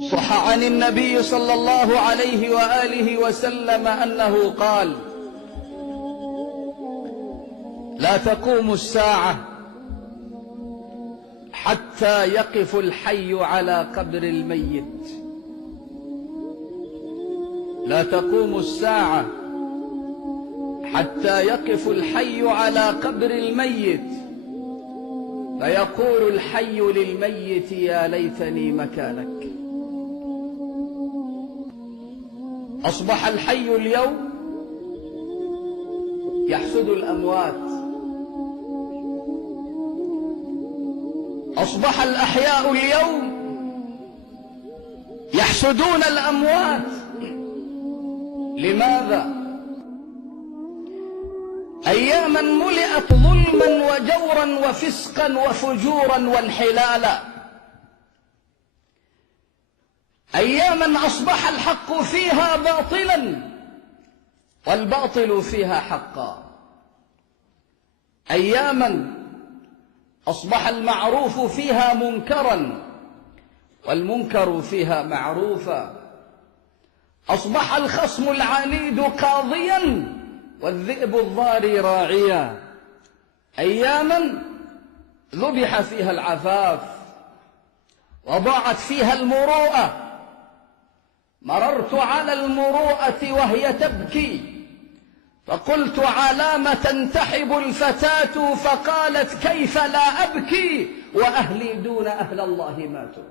صح عن النبي صلى الله عليه وآله وسلم أنه قال: لا تقوم الساعة حتى يقف الحي على قبر الميت. لا تقوم الساعة حتى يقف الحي على قبر الميت، فيقول الحي للميت: يا ليتني مكانك. أصبح الحي اليوم يحسد الأموات، أصبح الأحياء اليوم يحسدون الأموات. لماذا؟ أياما ملئت ظلما وجورا وفسقا وفجورا وانحلالا، أياما أصبح الحق فيها باطلا والباطل فيها حقا، أياما أصبح المعروف فيها منكرا والمنكر فيها معروفا، أصبح الخصم العنيد قاضيا والذئب الضاري راعيا، أياما ذبح فيها العفاف وضاعت فيها المروءة. مررت على المروءة وهي تبكي فقلت: علام تنتحب الفتاة؟ فقالت: كيف لا أبكي وأهلي دون أهل الله ماتوا.